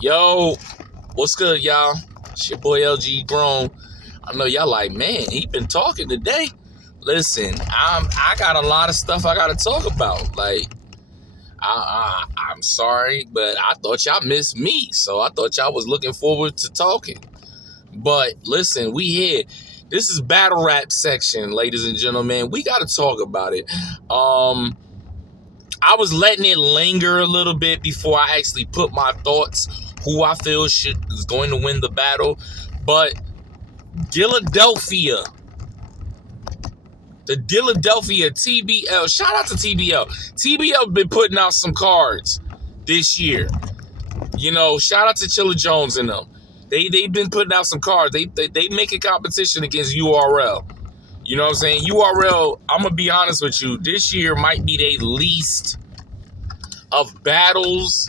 Yo, what's good, y'all? It's your boy LG Grown. I know y'all like, man, he been talking today. Listen, I got a lot of stuff I gotta talk about. Like, I'm sorry, but I thought y'all missed me, so I thought y'all was looking forward to talking. But listen, we here. This is battle rap section, ladies and gentlemen. We gotta talk about it. I was letting it linger a little bit before I actually put my thoughts who I feel is going to win the battle. But Philadelphia, the Philadelphia TBL, shout out to TBL. TBL been putting out some cards this year. You know, shout out to Chilla Jones and them. They've been putting out some cards. They make a competition against URL. You know what I'm saying? URL, I'm going to be honest with you, this year might be their least of battles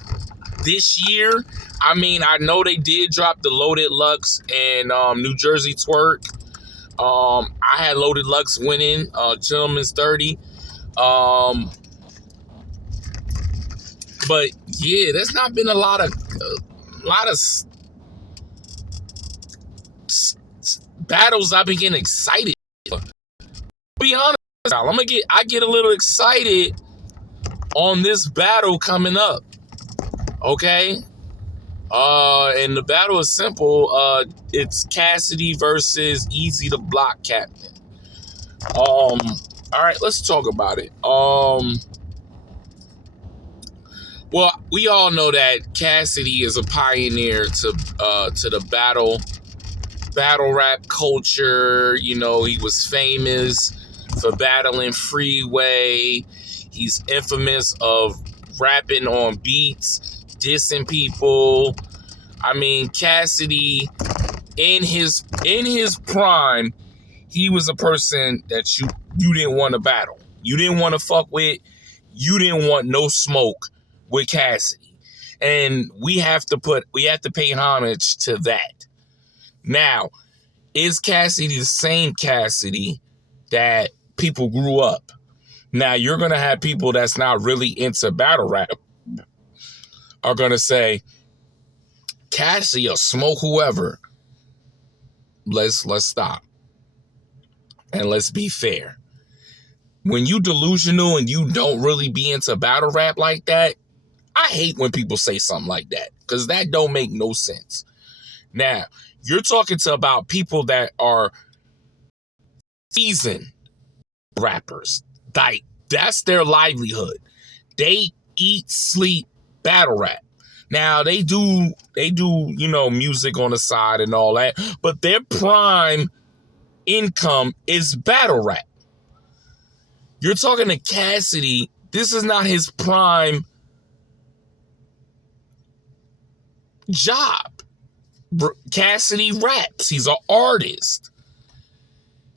this year. I mean, I know they did drop the Loaded Lux and New Jersey Twerk. I had Loaded Lux winning, Gentleman's 30. But yeah, there's not been a lot of battles I've been getting excited for. To be honest, I get a little excited on this battle coming up. Okay? And the battle is simple. It's Cassidy versus Eazy the Block Captain. All right, let's talk about it. Well, we all know that Cassidy is a pioneer to the battle rap culture. You know, he was famous for battling Freeway. He's infamous of rapping on beats, dissing people. I mean, Cassidy in his prime, he was a person that you didn't want to battle. You didn't want to fuck with. You didn't want no smoke with Cassidy. And we have to pay homage to that. Now, is Cassidy the same Cassidy that people grew up? Now, you're going to have people that's not really into battle rap are going to say, Cassidy will smoke whoever. Let's stop. And let's be fair. When you delusional and you don't really be into battle rap like that, I hate when people say something like that because that don't make no sense. Now, you're talking about people that are seasoned rappers. Like, that's their livelihood. They eat, sleep, battle rap. Now, they do, you know, music on the side and all that, but their prime income is battle rap. You're talking to Cassidy. This is not his prime job. Cassidy raps. He's an artist.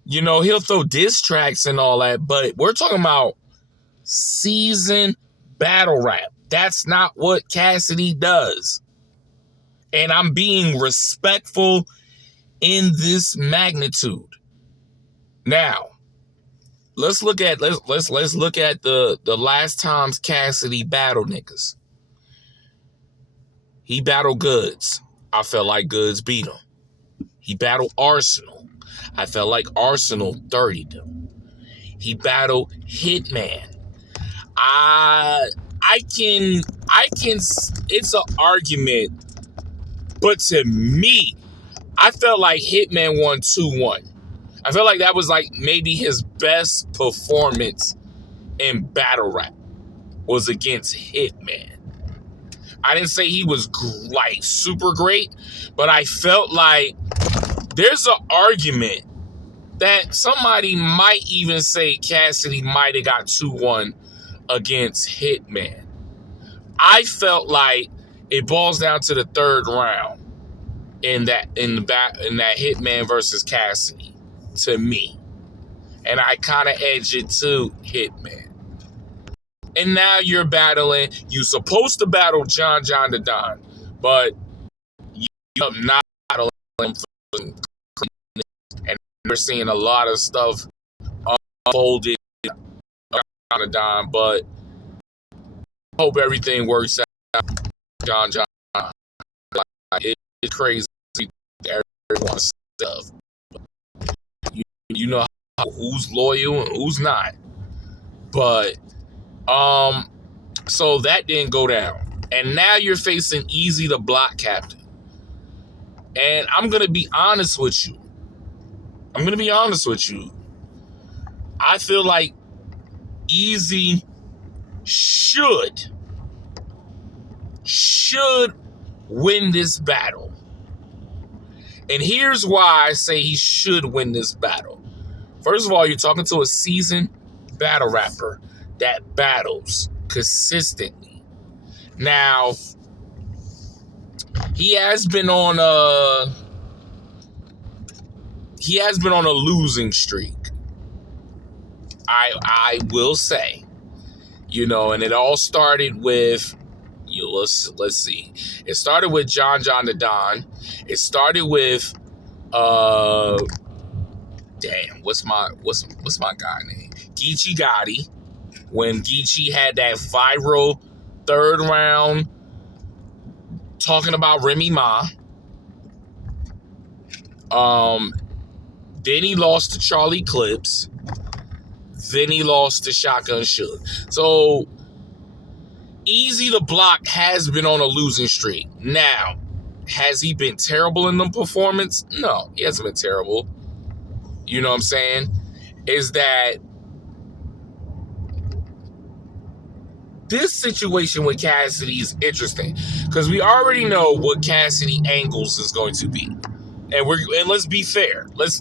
You know, he'll throw diss tracks and all that, but we're talking about seasoned battle rap. That's not what Cassidy does. And I'm being respectful in this magnitude. Now, let's look at the last times Cassidy battled niggas. He battled Goods. I felt like Goods beat him. He battled Arsenal. I felt like Arsenal 30'd him. He battled Hitman. I can it's an argument, but to me, I felt like Hitman won 2-1. I felt like that was like maybe his best performance in battle rap was against Hitman. I didn't say he was like super great, but I felt like there's an argument that somebody might even say Cassidy might have got 2-1 against Hitman. I felt like it boils down to the third round in that Hitman versus Cassidy to me. And I kind of edge it to Hitman. And now you're battling. You're supposed to battle John the Don, but you're not battling him. And we're seeing a lot of stuff unfolded John the Don, but hope everything works out. John. it's crazy. Everyone stuff. You know who's loyal and who's not. But so that didn't go down. And now you're facing Eazy the block captain. And I'm gonna be honest with you. I feel like Eazy should win this battle. And here's why I say he should win this battle. First of all, you're talking to a seasoned battle rapper that battles consistently. Now, he has been on a losing streak. I will say, and it all started with let's see. It started with John the Don. It started with what's my guy name? Geechee Gotti. When Geechee had that viral third round talking about Remy Ma. Then he lost to Charlie Clips. Then he lost to Shotgun Suge. So Eazy the Block has been on a losing streak. Now, has he been terrible in the performance? No, he hasn't been terrible. You know what I'm saying? Is that this situation with Cassidy is interesting because we already know what Cassidy angles is going to be. And let's be fair. Let's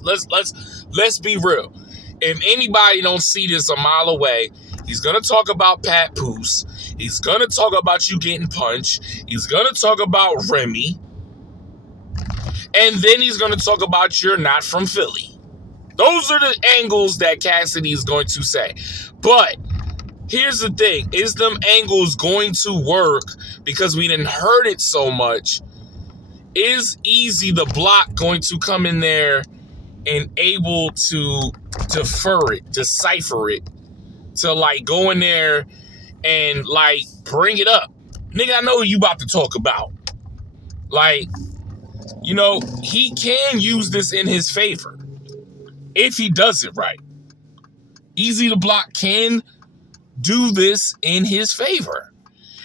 be real. If anybody don't see this a mile away, he's gonna talk about Pat Poose. He's gonna talk about you getting punched. He's gonna talk about Remy. And then he's gonna talk about you're not from Philly. Those are the angles that Cassidy is going to say. But here's the thing. Is them angles going to work because we didn't heard it so much? Is Eazy the Block going to come in there and able to decipher it, to go in there and bring it up? Nigga, I know what you about to talk about. He can use this in his favor if he does it right. Eazy the Block can do this in his favor.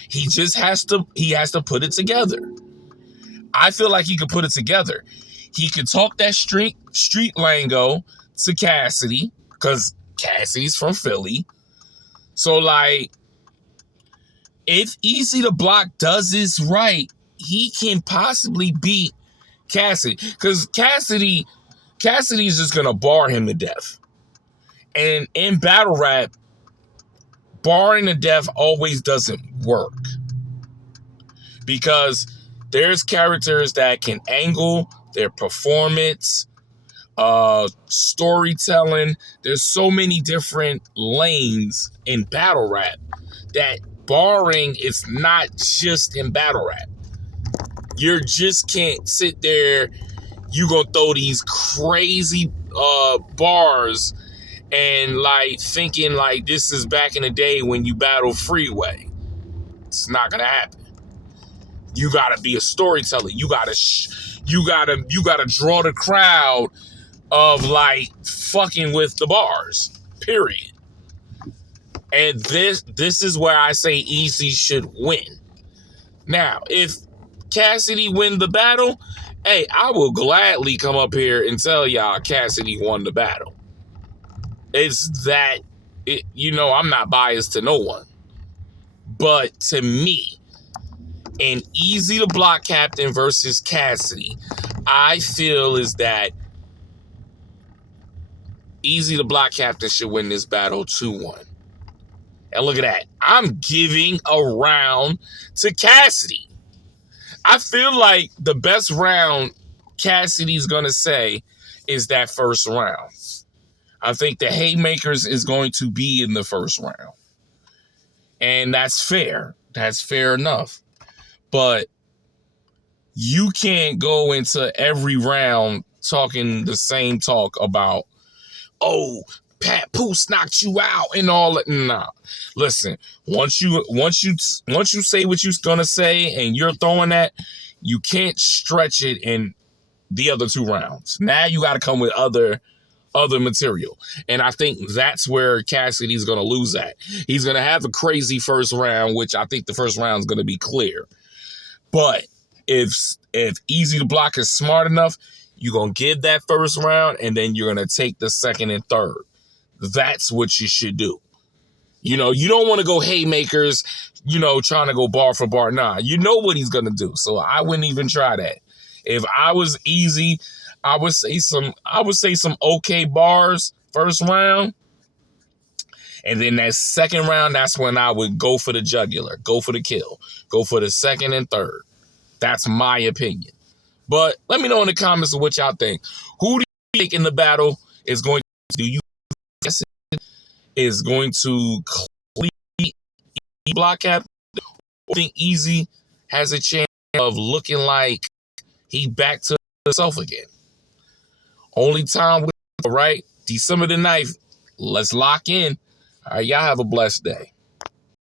He just has to put it together. I feel like he could put it together. He could talk that street lingo to Cassidy, because Cassidy's from Philly. So, if Eazy the Block does this right, he can possibly beat Cassidy. Because Cassidy's just going to bar him to death. And in battle rap, barring to death always doesn't work. Because there's characters that can angle their performance, storytelling. There's so many different lanes in battle rap that barring is not just in battle rap. You just can't sit there. You gonna throw these crazy bars and thinking this is back in the day when you battle Freeway. It's not gonna happen. You gotta be a storyteller. You gotta draw the crowd of fucking with the bars. Period. And this is where I say Eazy should win. Now, if Cassidy win the battle, hey, I will gladly come up here and tell y'all Cassidy won the battle. It's that, I'm not biased to no one. But to me, an Eazy the Block captain versus Cassidy, I feel is that Eazy the Block captain should win this battle 2-1. And look at that. I'm giving a round to Cassidy. I feel like the best round Cassidy's going to say is that first round. I think the Haymakers is going to be in the first round. And that's fair. That's fair enough. But you can't go into every round talking the same talk about, oh, Pat Poose knocked you out and all that. Nah. Listen, once you say what you're gonna say and you're throwing that, You can't stretch it in the other 2 rounds. Now you got to come with other material. And I think that's where Cassidy's going to lose at. He's going to have a crazy first round, which I think the first round is going to be clear. But if Eazy the Block is smart enough, you're going to give that first round, and then you're going to take the second and third. That's what you should do. You know, you don't want to go haymakers, you know, trying to go bar for bar. Nah, you know what he's going to do. So I wouldn't even try that. If I was Eazy, I would say some okay bars first round. And then that second round, that's when I would go for the jugular, go for the kill, go for the second and third. That's my opinion. But let me know in the comments of what y'all think. Who do you think in the battle is going to do? You guess it is going to clean block cap? I think Eazy has a chance of looking like he back to himself again. Only time, right? December the 9th. Let's lock in. All right, y'all have a blessed day.